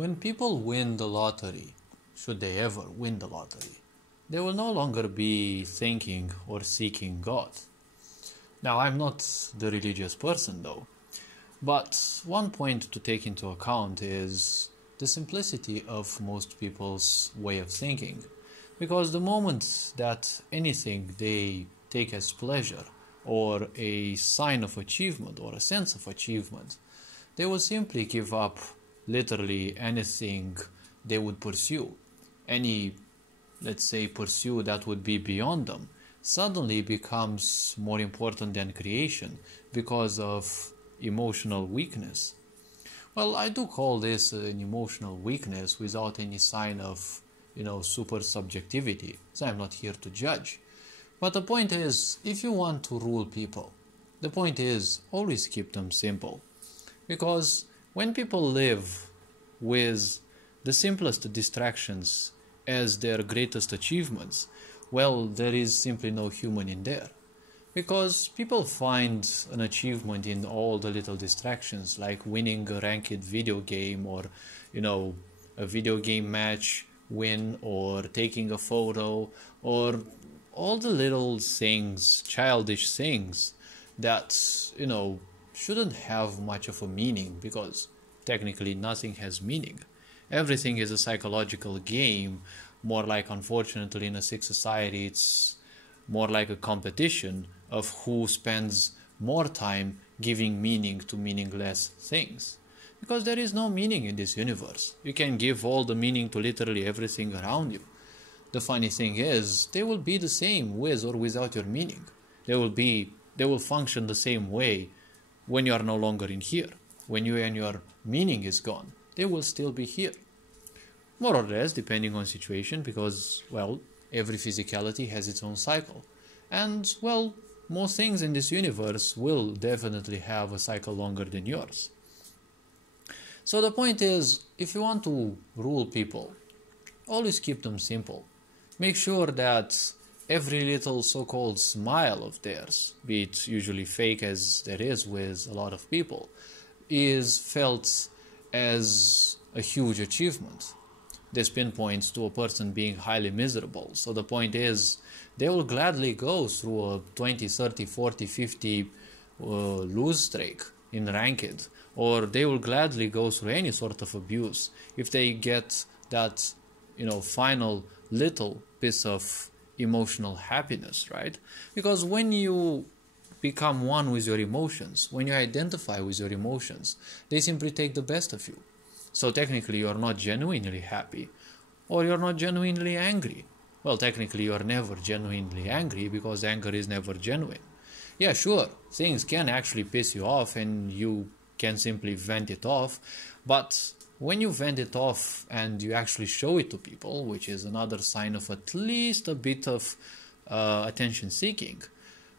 When people win the lottery, should they ever win the lottery, they will no longer be thinking or seeking God. Now, I'm not the religious person though, but one point to take into account is the simplicity of most people's way of thinking. Because the moment that anything they take as pleasure or a sign of achievement or a sense of achievement, they will simply give up literally anything they would pursue. Any, let's say, pursuit that would be beyond them suddenly becomes more important than creation because of emotional weakness. Well, I do call this an emotional weakness without any sign of, super subjectivity, so I'm not here to judge. But the point is, if you want to rule people, the point is always keep them simple. Because when people live with the simplest distractions as their greatest achievements, well, there is simply no human in there. Because people find an achievement in all the little distractions, like winning a ranked video game or, a video game match win, or taking a photo, or all the little things, childish things that, shouldn't have much of a meaning, because technically nothing has meaning. Everything is a psychological game, more like, unfortunately, in a sick society, it's more like a competition of who spends more time giving meaning to meaningless things. Because there is no meaning in this universe. You can give all the meaning to literally everything around you. The funny thing is, they will be the same with or without your meaning. They will function the same way when you are no longer in here. When you and your meaning is gone, they will still be here. More or less, depending on situation, because, well, every physicality has its own cycle. And, well, most things in this universe will definitely have a cycle longer than yours. So the point is, if you want to rule people, always keep them simple. Make sure that every little so-called smile of theirs, be it usually fake as there is with a lot of people, is felt as a huge achievement. This pinpoints to a person being highly miserable. So the point is, they will gladly go through a 20, 30, 40, 50 lose streak in ranked, or they will gladly go through any sort of abuse if they get that, final little piece of emotional happiness, right? Because when you become one with your emotions, when you identify with your emotions, they simply take the best of you. So technically you're not genuinely happy, or you're not genuinely angry. Well, technically you're never genuinely angry, because anger is never genuine. Yeah, sure, things can actually piss you off and you can simply vent it off, but when you vent it off and you actually show it to people, which is another sign of at least a bit of attention seeking,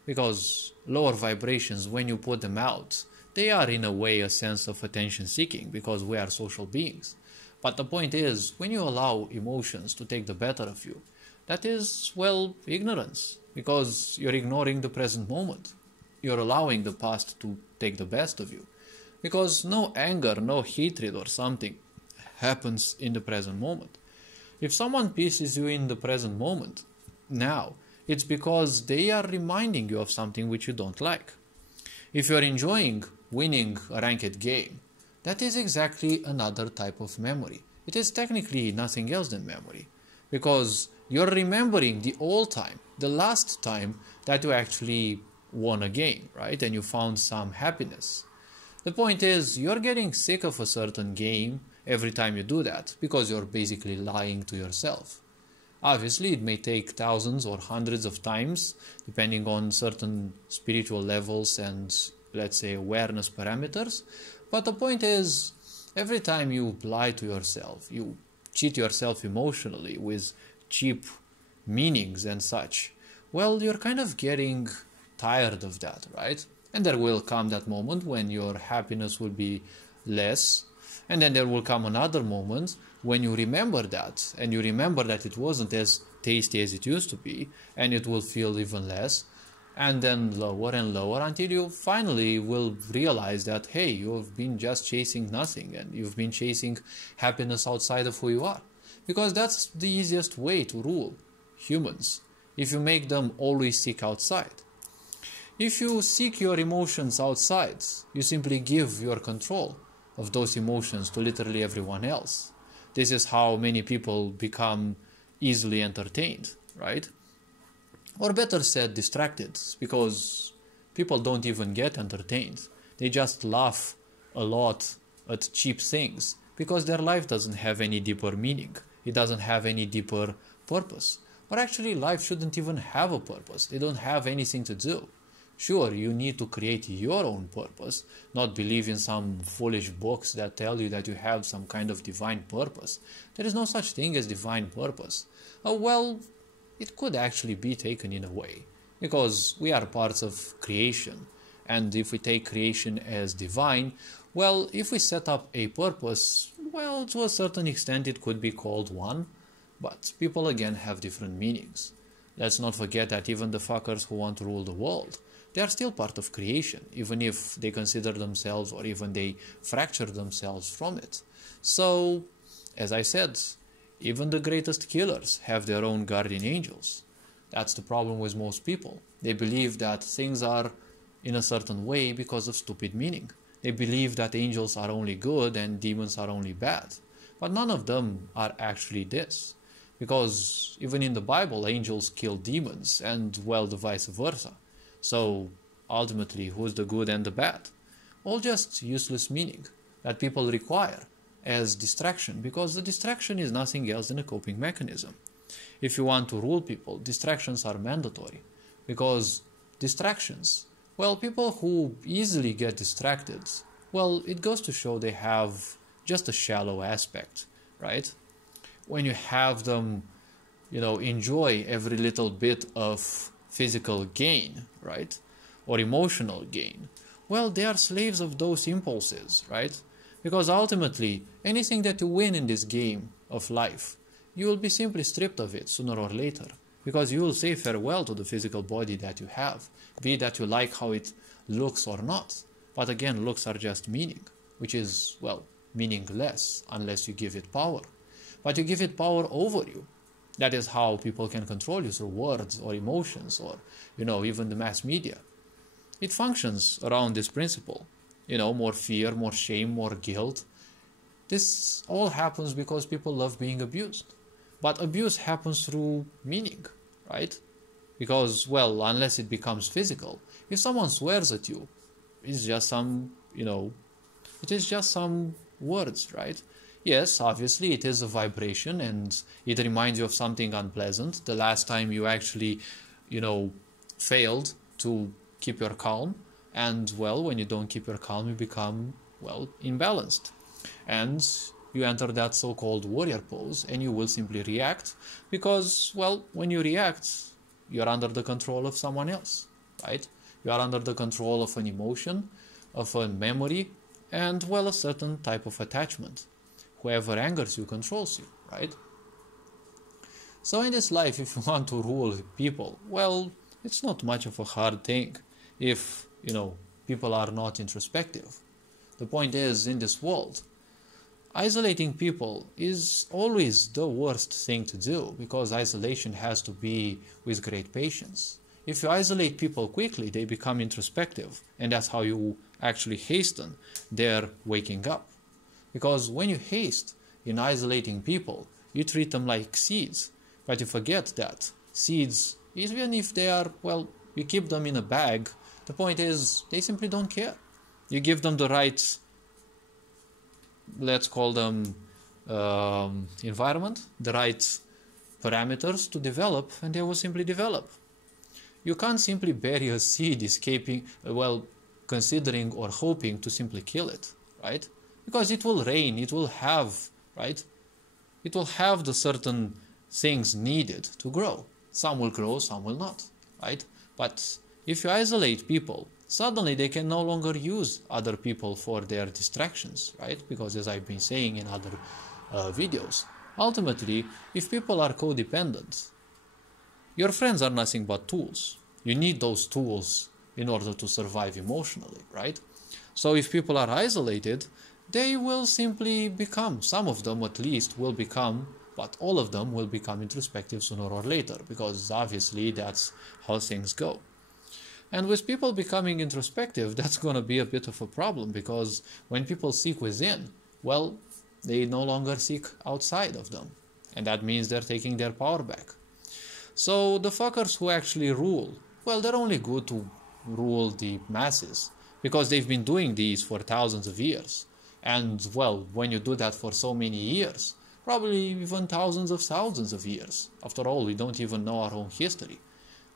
because lower vibrations, when you put them out, they are in a way a sense of attention seeking, because we are social beings. But the point is, when you allow emotions to take the better of you, that is, well, ignorance, because you're ignoring the present moment. You're allowing the past to take the best of you, because no anger, no hatred or something happens in the present moment. If someone pisses you in the present moment, now, it's because they are reminding you of something which you don't like. If you're enjoying winning a ranked game, that is exactly another type of memory. It is technically nothing else than memory, because you're remembering the old time, the last time that you actually won a game, right? And you found some happiness. The point is, you're getting sick of a certain game every time you do that, because you're basically lying to yourself. Obviously, it may take thousands or hundreds of times, depending on certain spiritual levels and, let's say, awareness parameters. But the point is, every time you lie to yourself, you cheat yourself emotionally with cheap meanings and such, well, you're kind of getting tired of that, right? And there will come that moment when your happiness will be less, and then there will come another moment when you remember that, and you remember that it wasn't as tasty as it used to be, and it will feel even less. and then lower and lower until you finally will realize that, hey, you've been just chasing nothing and you've been chasing happiness outside of who you are. Because that's the easiest way to rule humans, if you make them always seek outside. If you seek your emotions outside, you simply give your control of those emotions to literally everyone else. This is how many people become easily entertained, right? Or better said, distracted, because people don't even get entertained. They just laugh a lot at cheap things because their life doesn't have any deeper meaning. It doesn't have any deeper purpose. But actually, life shouldn't even have a purpose. They don't have anything to do. Sure, you need to create your own purpose, not believe in some foolish books that tell you that you have some kind of divine purpose. There is no such thing as divine purpose. Well, it could actually be taken in a way, because we are parts of creation. And if we take creation as divine, well, if we set up a purpose, well, to a certain extent it could be called one, but people again have different meanings. Let's not forget that even the fuckers who want to rule the world, they are still part of creation, even if they consider themselves or even they fracture themselves from it. So, as I said, even the greatest killers have their own guardian angels. That's the problem with most people. They believe that things are in a certain way because of stupid meaning. They believe that angels are only good and demons are only bad. But none of them are actually this. Because even in the Bible, angels kill demons and, well, the vice versa. So, ultimately, who's the good and the bad? All just useless meaning that people require as distraction, because the distraction is nothing else than a coping mechanism. If you want to rule people, distractions are mandatory, because distractions, well, people who easily get distracted, well, it goes to show they have just a shallow aspect, right? When you have them, enjoy every little bit of physical gain, right? Or emotional gain, well, they are slaves of those impulses, right? Because ultimately, anything that you win in this game of life, you will be simply stripped of it sooner or later. Because you will say farewell to the physical body that you have, be that you like how it looks or not. But again, looks are just meaning, which is, well, meaningless unless you give it power. But you give it power over you. That is how people can control you, through words or emotions or, even the mass media. It functions around this principle. More fear, more shame, more guilt. This all happens because people love being abused. But abuse happens through meaning, right? Because, well, unless it becomes physical, if someone swears at you, it's just some, it is just some words, right? Yes, obviously it is a vibration and it reminds you of something unpleasant. The last time you actually, failed to keep your calm. And, well, when you don't keep your calm, you become, well, imbalanced. And you enter that so-called warrior pose and you will simply react because, well, when you react, you're under the control of someone else, right? You are under the control of an emotion, of a memory, and, well, a certain type of attachment. Whoever angers you controls you, right? So in this life, if you want to rule people, well, it's not much of a hard thing if, people are not introspective. The point is, in this world, isolating people is always the worst thing to do because isolation has to be with great patience. If you isolate people quickly, they become introspective, and that's how you actually hasten their waking up. Because when you haste in isolating people, you treat them like seeds, but you forget that seeds, even if they are, well, you keep them in a bag, the point is they simply don't care. You give them the right, let's call them environment, the right parameters to develop, and they will simply develop. You can't simply bury a seed escaping, considering or hoping to simply kill it, right? Because it will rain, it will have, right? It will have the certain things needed to grow. Some will grow, some will not, right? But if you isolate people, suddenly they can no longer use other people for their distractions, right? Because as I've been saying in other videos, ultimately, if people are codependent, your friends are nothing but tools. You need those tools in order to survive emotionally, right? So if people are isolated, they will simply become, some of them at least will become, but all of them will become introspective sooner or later, because obviously that's how things go. And with people becoming introspective, that's going to be a bit of a problem, because when people seek within, well, they no longer seek outside of them. And that means they're taking their power back. So the fuckers who actually rule, well, they're only good to rule the masses, because they've been doing these for thousands of years. And, well, when you do that for so many years, probably even thousands of years. After all, we don't even know our own history.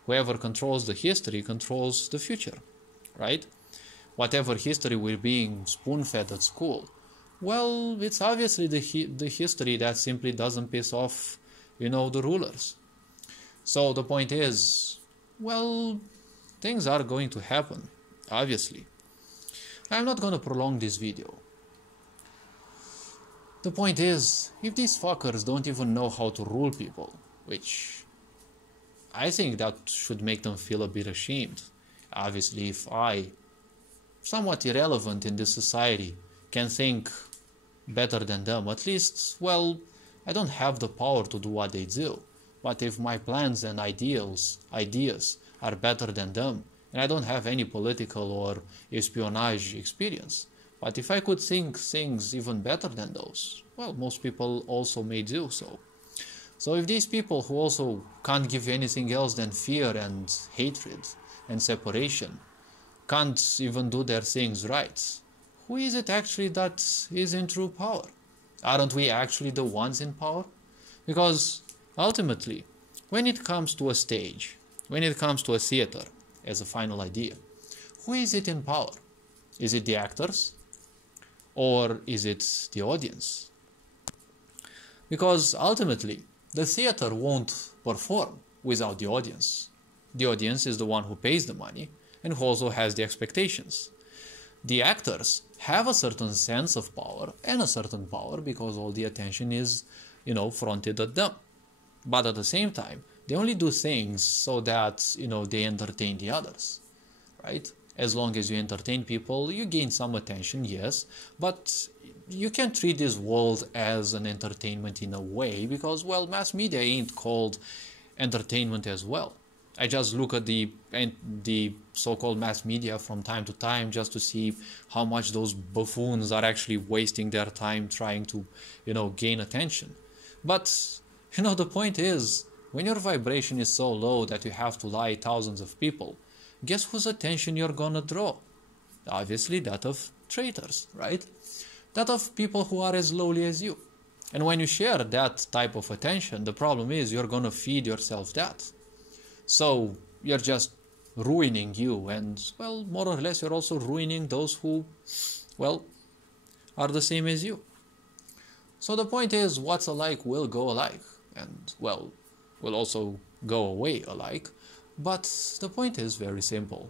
Whoever controls the history controls the future, right? Whatever history we're being spoon-fed at school, well, it's obviously the history that simply doesn't piss off, the rulers. So the point is, well, things are going to happen, obviously. I'm not going to prolong this video. The point is, if these fuckers don't even know how to rule people, which I think that should make them feel a bit ashamed. Obviously, if I, somewhat irrelevant in this society, can think better than them, at least, well, I don't have the power to do what they do. But if my plans and ideas are better than them, and I don't have any political or espionage experience, but if I could think things even better than those, well, most people also may do so. So if these people who also can't give anything else than fear and hatred and separation can't even do their things right, who is it actually that is in true power? Aren't we actually the ones in power? Because ultimately, when it comes to a stage, when it comes to a theater as a final idea, who is it in power? Is it the actors? Or is it the audience? Because ultimately, the theater won't perform without the audience. The audience is the one who pays the money and who also has the expectations. The actors have a certain sense of power and a certain power because all the attention is, fronted at them. But at the same time, they only do things so that, they entertain the others, right? As long as you entertain people, you gain some attention, yes, but you can't treat this world as an entertainment in a way because, well, mass media ain't called entertainment as well. I just look at the so-called mass media from time to time just to see how much those buffoons are actually wasting their time trying to, gain attention. But, the point is, when your vibration is so low that you have to lie thousands of people, guess whose attention you're gonna draw? Obviously that of traitors, right? That of people who are as lowly as you. And when you share that type of attention, the problem is you're gonna feed yourself that. So you're just ruining you and, well, more or less you're also ruining those who, well, are the same as you. So the point is, what's alike will go alike and, well, will also go away alike. But the point is very simple.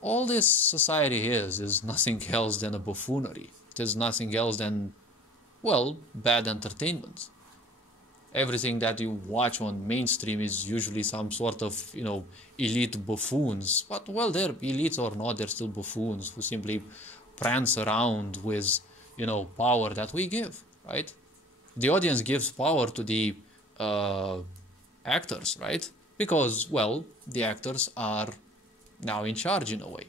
All this society is nothing else than a buffoonery. It is nothing else than, well, bad entertainment. Everything that you watch on mainstream is usually some sort of, elite buffoons. But, well, they're elites or not, they're still buffoons who simply prance around with, power that we give, right? The audience gives power to the actors, right? Because, well, the actors are now in charge in a way.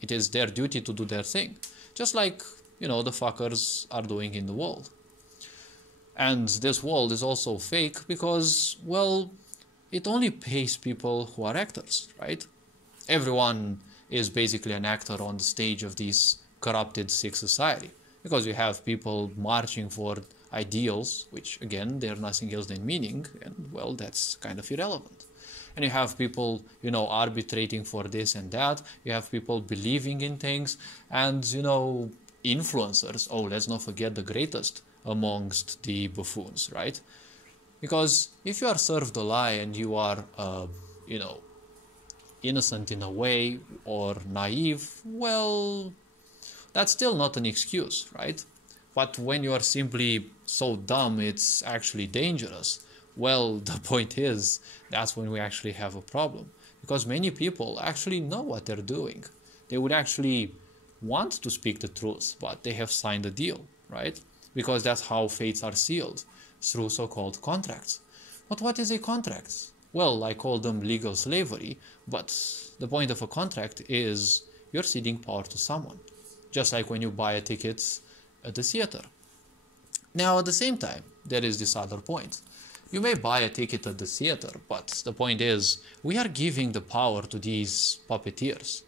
It is their duty to do their thing. Just like, the fuckers are doing in the world. And this world is also fake because, well, it only pays people who are actors, right? Everyone is basically an actor on the stage of this corrupted, sick society. Because you have people marching for ideals, which, again, they're nothing else than meaning, and, well, that's kind of irrelevant. And you have people, arbitrating for this and that. You have people believing in things. And, influencers. Oh, let's not forget the greatest amongst the buffoons, right? Because if you are served a lie and you are, innocent in a way or naive, well, that's still not an excuse, right? But when you are simply so dumb it's actually dangerous, well, the point is, that's when we actually have a problem. because many people actually know what they're doing. They would actually want to speak the truth, but they have signed a deal, right? Because that's how fates are sealed, through so-called contracts. But what is a contract? Well, I call them legal slavery, but the point of a contract is you're ceding power to someone, just like when you buy a ticket at the theater. Now, at the same time, there is this other point. You may buy a ticket at the theater, but the point is, we are giving the power to these puppeteers.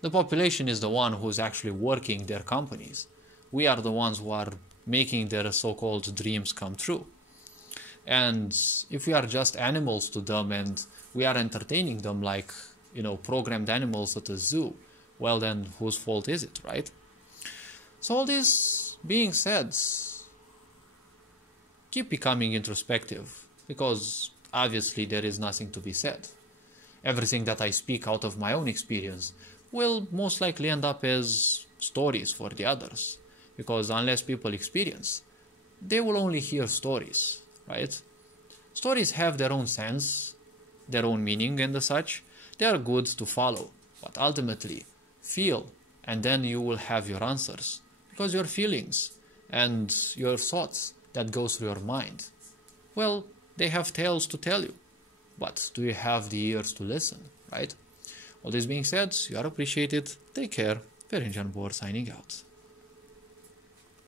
The population is the one who's actually working their companies. We are the ones who are making their so-called dreams come true. And if we are just animals to them and we are entertaining them like, programmed animals at a zoo, well then, whose fault is it, right? So all this being said, keep becoming introspective, because obviously there is nothing to be said. Everything that I speak out of my own experience will most likely end up as stories for the others, because unless people experience, they will only hear stories, right? Stories have their own sense, their own meaning and such. They are good to follow, but ultimately, feel, and then you will have your answers, because your feelings and your thoughts that go through your mind, well, they have tales to tell you, but do you have the ears to listen, right? All this being said, you are appreciated. Take care. Ferenc Can Bor signing out.